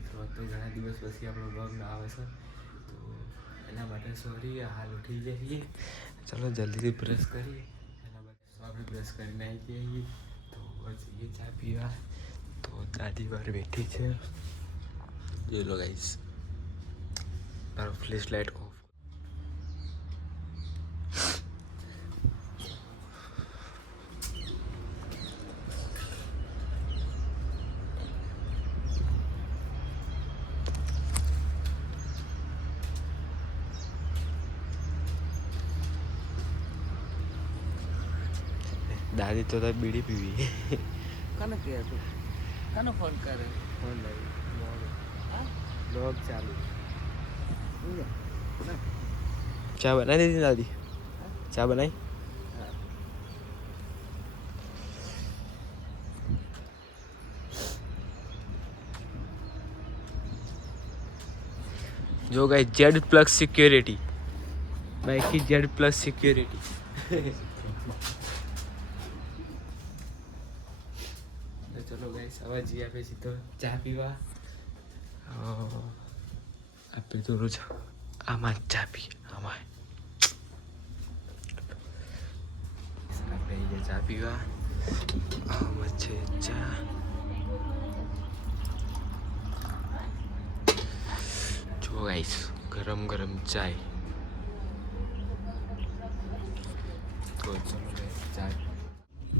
તો તો ઘણા દિવસ પછી આપણો બ્લોગ ના આવે છે. તો એના માટે સોરી હાલ ઉઠી જઈએ. ચલો જલ્દીથી બ્રશ કરીએ. એના માટે સો આપણે બ્રશ કરીને આવી જઈએ તો જઈએ ચા પીવા. તો દાદી વાર બેઠી છે. જોઈ લો ગાઈસ મારો ફ્લેશ લાઇટ ઓફ દાદી તો બીડી પીવી. કને કે તું? કને ફોન કરે ફોન હા? બ્લોગ ચાલુ. ચા બનાવી દીધી દાદી? ચા બનાવી. જો ગાઈ જેડ પ્લસ સિક્યોરિટી બાઈકી જેડ પ્લસ સિક્યોરિટી તો ચલો ગાઈસ હવે જઈએ આપણે સીધો ચા પીવા. આપે આપણે તો રોજ આમાં જ ચા પીએ આમાં. આપણે ચા પીવા. આમાં છે ચા. જો ગાઈસ ગરમ ગરમ ચાય. તો ચલો ચા.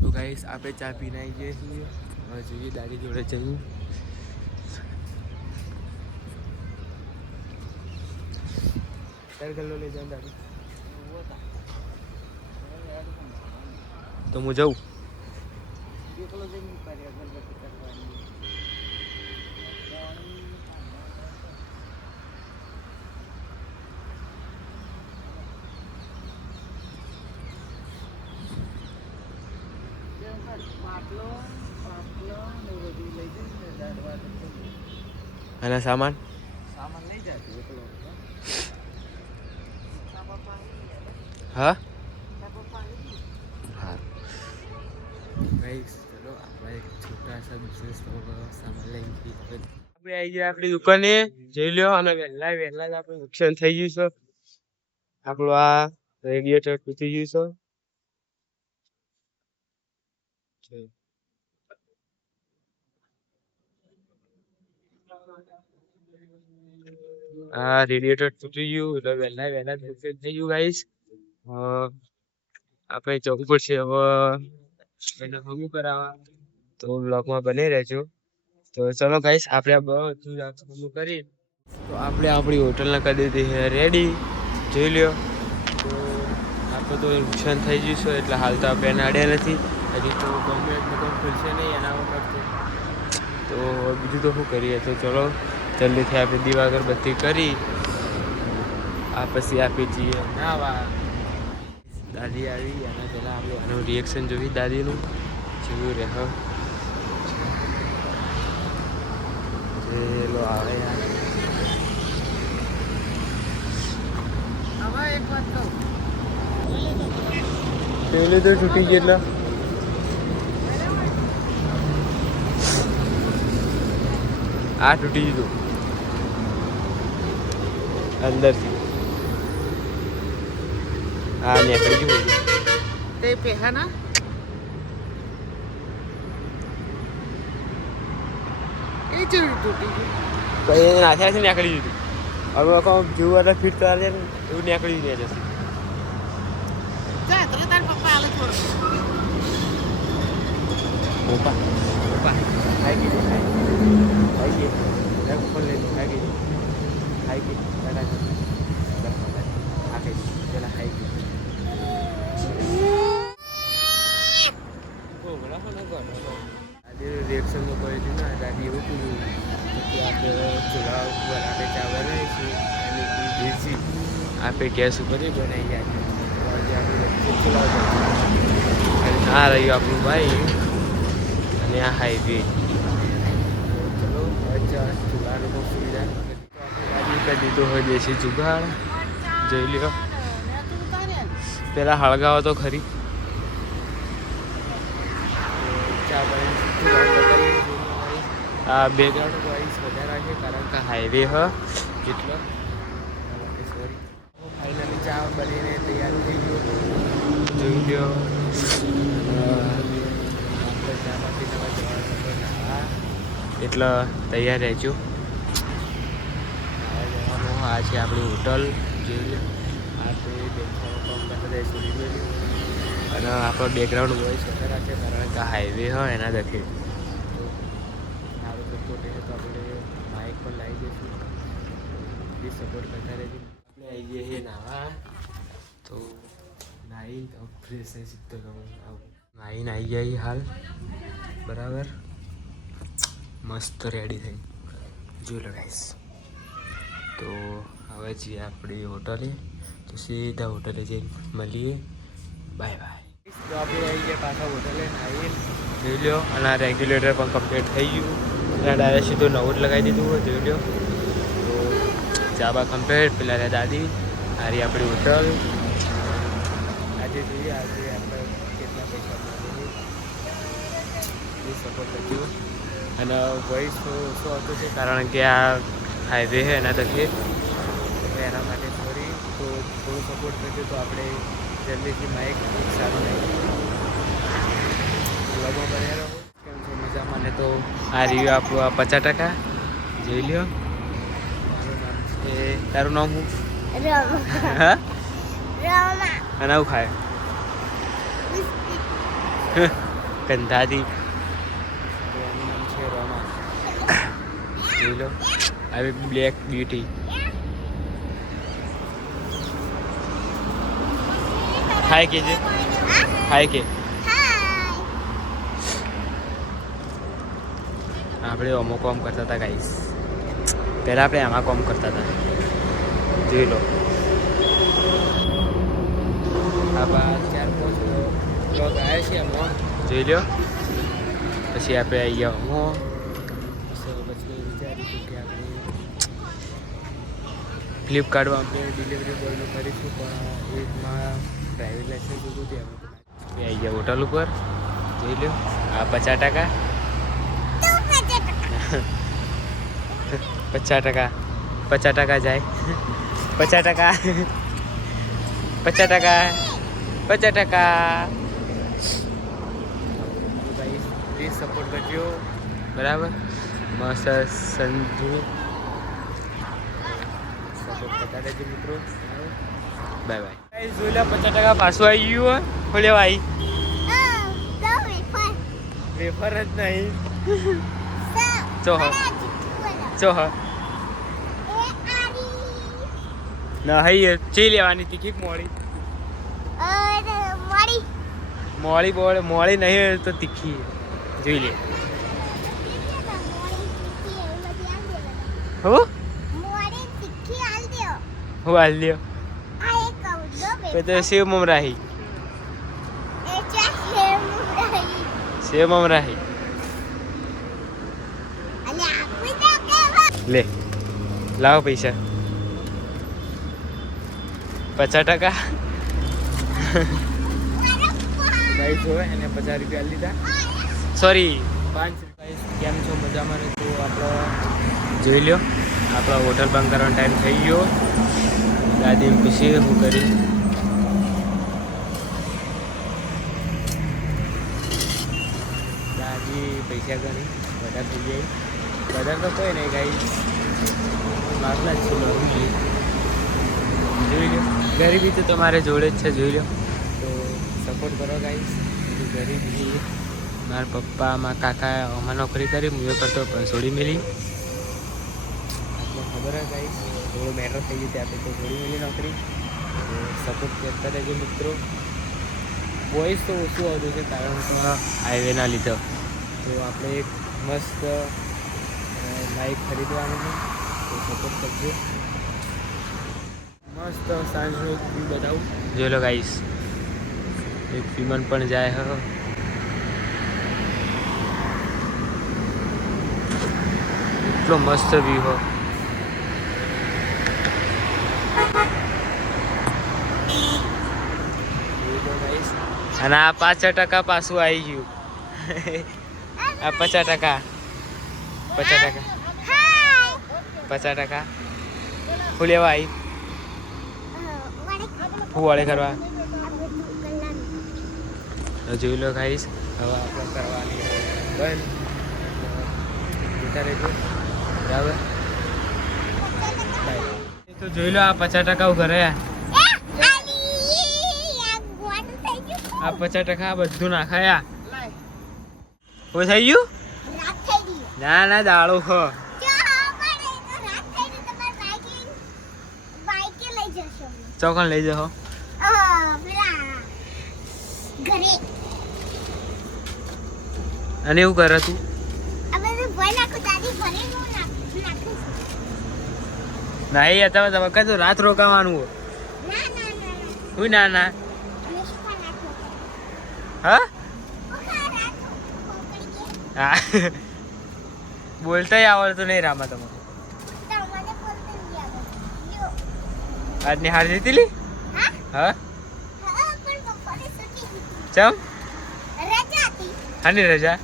તો ગાઈસ આપણે ચા પીને આવીએ છીએ. હવે જોઈએ દાદી જોડે જઈએ. ગલ્લો લઈ જાઉં દાદી તો હું જાઉં? એકલો જઈને અને સામાન? સામાન લઈ જાય એકલો હા? હા. ગાઈસ ચલો આપણે એક છોટા સા બિઝનેસ સામાન લઈને જઈએ. આપણે આવી ગયા આપણી દુકાને. જઈ લ્યો અને વહેલા વહેલા જ આપણે નુકસાન થઈ ગયું છે. આપણું આ રેડિયેટર તૂટી ગયું છે. આ રેડિયેટર તૂટી ગયું, એટલે વહેલા વહેલા નુકસાન થઈ ગયું ગાઈસ આપણે જવું પડશે હવે એને હમું કરાવવા. તો બ્લોગમાં બની રહેજો. તો ચલો ગાઈસ આપણે આ બધું હમું કરી. તો આપણે આપણી હોટલને કરી દીધી રેડી જોઈ લ્યો. તો આપણે તો નુકસાન થઈ ગયું છે, એટલે હાલ તો આપણે અડ્યા નથી. હજી તો ગમે દુકાન ખુલશે નહીં એના વખતે. તો બીજું તો શું કરીએ? તો ચલો. જલ્દીથી આપણે દીવા અગરબત્તી કરી. આ પછી આપી જઈએ. નાવા દાદી આવી એના પહેલાં આપણે એનું રિએક્શન જોઈ દાદીનું. જેવું રહે ચલો આવે પેલું તો. તૂટી ગયેલો આ તૂટી ગયું અંદરથી. હા નીકળી ગયું. તે પહેના? એ ચેવી તૂટી ગયું? તો એ નાખ્યા છે નીકળી ગયું હવે કહું જેવું એટલે ફિટ કરે છે ને એવું નીકળી જા તો પપ્પા ઓપા ખાઈ ગઈ ખાઈ લઈ ખાઈ ગયું ખાઈ પેલા ખાઈ ગયો આજે રિએક્શન તો કોઈ હતું ના દાદી એવું કીધું કે આપણે આપણે ચા બનાવીશું અને દેશી ગેસ ઉપર બનાવી વચ્ચે ચૂલા ઉપર આ રહ્યું આપણું ભાઈ. અને આ હાઈવે ચલો ચૂલાનો કરી દીધો હોય દેશી જુગાડ. જોઈ લ્યો. પેલા હળગાવો તો ખરી. આ બેકગ્રાઉન્ડ વોઇસ વધારે કારણ કે હાઈવે હ. કેટલો? ચા બનીને તૈયાર થઈ ગયો. જોઈ લ્યો. એટલે તૈયાર રહેજો. આ છે આપણી હોટલ જોઈ લો. આ તે બેસવાનું કામ કરતા જાય સુધી અને આપણો બેકગ્રાઉન્ડ વોઇસ વધારે છે કારણ કે હાઈવે હોય એના દખે. તો સારું કરતો રહે તો આપણે બાઇક પણ લાવી દઈશું. બી સપોર્ટ કરતા રહેજો. આપણે આવી ગયા છીએ નાવા. તો નાહી ફ્રેશ થઈ સીધો નાહીને આવી. ગયા હાલ. બરાબર. મસ્ત રેડી થઈ. જોઈ લો ગાઈસ તો હવે જઈએ આપણી હોટલે. તો સીધા હોટલે જઈને મળીએ. Bye bye. તો જોઈ લો અને આ રેગ્યુલેટર પણ કમ્પ્લીટ થઈ ગયું. અને ડાયરેક્ટ સીધું નવું જ લગાવી દીધું હોય, જોઈ લો તો ચાબા કમ્પ્લીટ પેલા રહ્યા દાદી હારી આપણી હોટલ. આજે જોઈએ, આજે આપણે કેટલા પૈસા સપોર્ટ કરજો. અને વોઇસ શું હતું છે, કારણ કે આ હાઈવે છે એના તકે. એટલે એના માટે સોરી તો થોડું સપોર્ટ કરજો તો આપણે જલ્દીથી માઇક સારું બ્લોગમાં બન્યા રહો. કેમ છો? મજામાં? ને તો આ રિવ્યુ આપણું આ પચાસ ટકા. જોઈ લ્યો. એ તારું નામ હું? હા અને આવું ખાય. કંધાથી એનું નામ છે રોમા. જોઈ લો આવી બ્લેક બ્યુટી હાય કે જે હાય કે આપણે અમો કોમ કરતા હતા ગાઈસ પહેલાં આપણે આમાં કોમ કરતા હતા. જોઈ લો. આ બા ચાર છે અમો જોઈ લો પછી આપણે ગયા અમો ફ્લિપકાર્ટમાં આપણે ડિલિવરી બોયનું કરીશું પણ એમાં ડ્રાઇવિંગ લાઇસન્સ જોતું હતું એમાં તો આવી ગયા હોટલ ઉપર જોઈ લો આ પચાસ ટકા પચાસ ટકા પચાસ ટકા જાય પચાસ ટકા પચાસ ટકા પચાસ ટકા ભાઈ પ્લીઝ સપોર્ટ કરજો બરાબર મસ્ત સંજુ રહેજો મિત્રો. Bye bye. જોઈ લે પચાસ ટકા પાછું આવી ગયું હો. લેવા ભાઈ. વેફર જ નહીં. ચો ચોહ ચો હ. ના હઈ ચી લેવાની ટિકિટ મોડી? મોળી બોળ મોળી નહીં તો તીખી. જોઈ લે. હો? હું હાલ લ્યો પછી તો સેવ મમરાહી. સેવ મમરાહી. લે લાવો પૈસા. પચાસ ટકા. ભાઈ જોવે એને પચાસ રૂપિયા લીધા. સોરી. પાંચ રૂપિયા. કેમ છો? મજામાં ને તો આપણે જોઈ લો આપણો હોટલ બંધ કરવાનો ટાઈમ થઈ ગયો. દાદી પૂછી હું કરી દાદી પૈસા ગણી વધારે થઈ જાય. વધારે તો કોઈ નહીં ગાઈ માગલા જ છે જોઈ લો ગરીબી તો તમારે જોડે જ છે, જોઈ લો તો સપોર્ટ કરો ગાઈસ. ગરીબી મારા પપ્પા, મારા કાકા આમાં નોકરી કરી હું કરતો પણ છોડી મેલી. ખબર જ ગાઈસ? થોડું મેટર થઈ ગયું ત્યાં તો થોડી મળી નોકરી સપોર્ટ કરતા રહેજો મિત્રો. વોઇસ તો ઓછું આવતું છે કારણ કે હાઈવેના લીધે. તો આપણે એક મસ્ત બાઇક ખરીદવાનું છે. તો સપોર્ટ કરજો. મસ્ત સાંજનો વ્યૂ બતાવું. જોઈ લો ગાઈસ એક વિમાન પણ જાય હ એટલો મસ્ત વ્યૂ હો અને આ પાંચ ટકા પાછું આવી ગયું. આ પચાસ ટકા. પચાસ ટકા. પચાસ ટકા. હું લેવા આવી હું વળે કરવા. જોઈ લો ખાઈશ હવે આપણે કરવાની બરાબર? તો જોઈ લો આ પચાસ ટકા હું ઘરે આ પચાસ ટકા બધું નાખાયા હું થઈ ગયું? ના ના દાળો હ. ચોકન લઈ જાઓ અને એવું કરે તું. નહીં તમે તમે કીધું રાત રોકાવાનું હો. ના ના ના ના હું ના ના અમે શું કા નાખો હા? બોલતાય આવડતું નહીં રામા તમે તમને બોલતા નથી આવડતું. યો. આજની હાર જીતીલી? હા? હા. ચમ? રજા હાની રજા?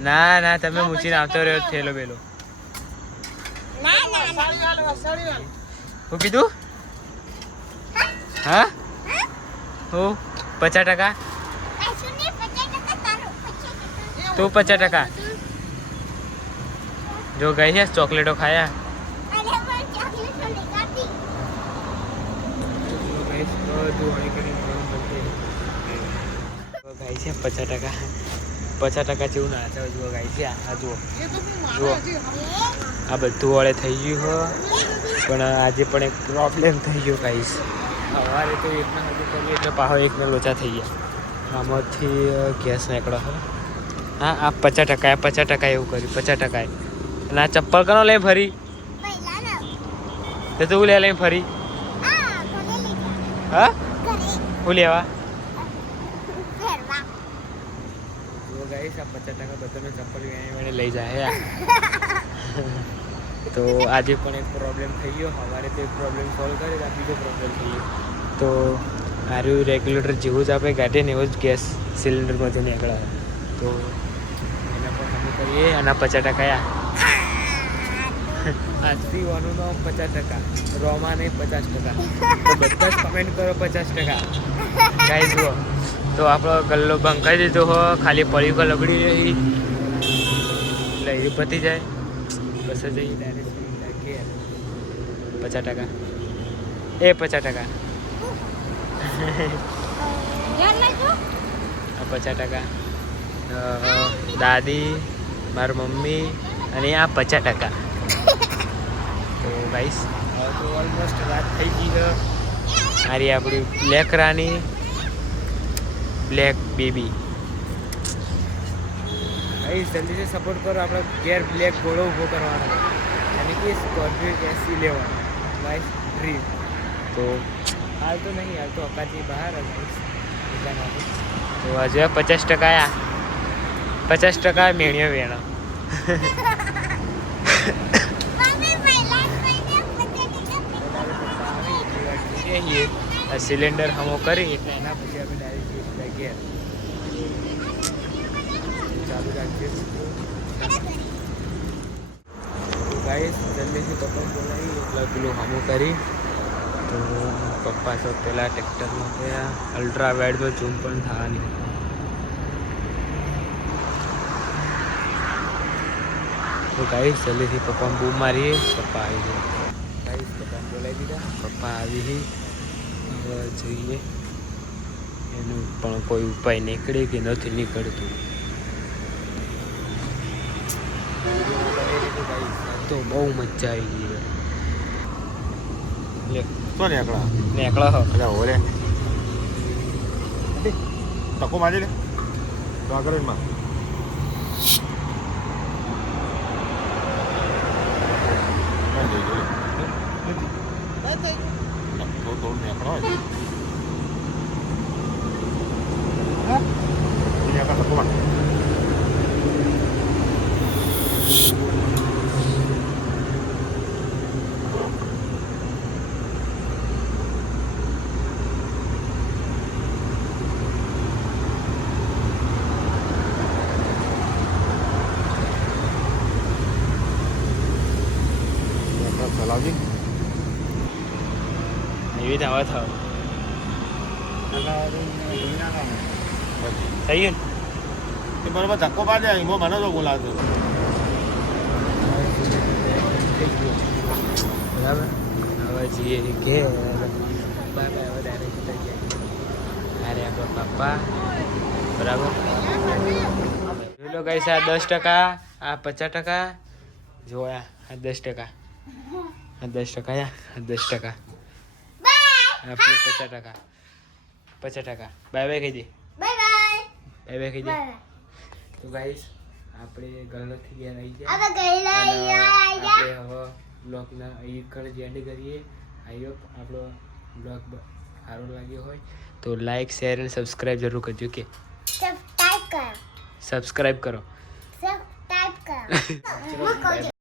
ના ના તમે મૂચીને આવતો રહ્યો થેલો બેલો. હું કીધું? હા? હું? પચાસ ટકા કશું નહીં પચાસ ટકા તારું પચાસ ટકા તું પચાસ ટકા. જો ગઈ છે, ચોકલેટો ખાયા. ગાય છે, પચાસ ટકા. પચાસ ટકા જેવું ના છે જુઓ ગાય છે, આ જુઓ. જુઓ. આ બધું વળે થઈ ગયું હો. પણ આજે પણ એક પ્રોબ્લેમ થઈ ગયો ગાઈશ સવારે એકના હજુ કરીએ, એટલે પાહો એકના લોચા થઈ ગયા. આમાંથી ગેસ નીકળો, હો. હા આ પચાસ ટકા પચાસ ટકા એવું કર્યું પચાસ ટકા. અને આ ચપ્પલ કનો લે ફરી? તો તું લે લઈ ફરી. હા હું? લેવા પચાસ ટકા બધાનો ચપ્પલ વેણી લઈ જાય તો આજે પણ એક પ્રોબ્લેમ થઈ ગયો. સવારે તો એક પ્રોબ્લેમ સોલ્વ કરી આ બીજો પ્રોબ્લેમ થઈ ગયો. તો આર્યું રેગ્યુલેટર જેવું જ આપણે કાઢીએ ને એવું જ ગેસ સિલિન્ડરમાંથી નીકળે. તો કરીએ આના પચાસ ટકા આ. આજથી વાનું નામ પચાસ ટકા રોમા નહીં પચાસ ટકા. તો બધા જ કમેન્ટ કરો પચાસ ટકા. ગાઈ જુઓ. તો આપણો ગલ્લો બંકાઈ દીધો હો ખાલી પડી પર લગડી રહી. એટલે એ પતી જાય. બસ જ જઈએ ડાયરેક્ટ પચાસ ટકા. એ પચાસ ટકા. યાર લઈ જો આ પચાસ ટકા. દાદી. મારી મમ્મી અને આ પચાસ ટકા. તો ગાઈસ તો ઓલમોસ્ટ રાત થઈ ગઈ છે. મારી આપણી black Rani black baby guys જલ્દીથી સપોર્ટ કરો આપણે ગેર બ્લેક ઘોડો ઊભો કરવાનો અને કે સ્કોર્પિયો એસી લેવાનો. ગાઈસ ડ્રીમ તો હાલ તો નહીં હાલ તો અકાથી બહાર તો આજે પચાસ ટકા પચાસ ટકા મેણ્યો વેણો. પહેલા પહેલા આ સિલિન્ડર હમો કરી એટલે એના પછી આપણે ડાયરેક્ટ ઘેર. ચાલુ રાખીએ. ગાઈસ જલ્દીથી પપ્પા બોલાવી એટલે પેલું હમું કરી. તો પપ્પા તો પેલા ટ્રેક્ટરમાં ગયા. અલ્ટ્રા વાઇડમાં ઝૂમ પણ થવાની. તો ગાઈસ જલ્દીથી પપ્પા બૂમ મારીએ. પપ્પા આવી ગયા. ગાઈસ પપ્પા બોલાવી દીધા. પપ્પા આવી હવે જોઈએ. એનું પણ કોઈ ઉપાય નીકળે કે નથી નીકળતું. તો બહુ મજા આવી ગઈ. શું નીકળા? નીકળો અચ્છા ઓલે. ટકો મારી લે. તો આગળ જ માં કાંઈ જઈ ગયું લે. બંધ થઈ ગયું. તો થોડું નીકળો હોય હા? નીકળો ટકો માં લાવજી એવી રીતે હવે થાવ થઈ ગયું ને બરોબર ધક્કો પાડે એમાં મને તો બોલાવતો બરાબર હવે જઈએ ગયા અરે પપ્પા બરાબર જોઈ લો ગઈ આ દસ ટકા આ પચાસ ટકા. જોયા આ દસ ટકા. આ દસ ટકા યા દસ ટકા. આ પચાસ ટકા. પચાસ ટકા. બાય બાય કહી દે બાય બાય બાય બાય કહી દે તો ગાઈસ આપણે ગલતથી ગયા. ગયેલા અને આપણે હવે બ્લોગના અહીં કણ જ એન્ડ કરીએ. આઈ હોપ આપણો બ્લોગ સારો લાગ્યો હોય. તો લાઈક શેર અને સબસ્ક્રાઈબ જરૂર કરજો કે સબસ્ક્રાઇબ કરો. સબસ્ક્રાઈબ કરો. સબસ્ક્રાઇબ કરો. કહું છું.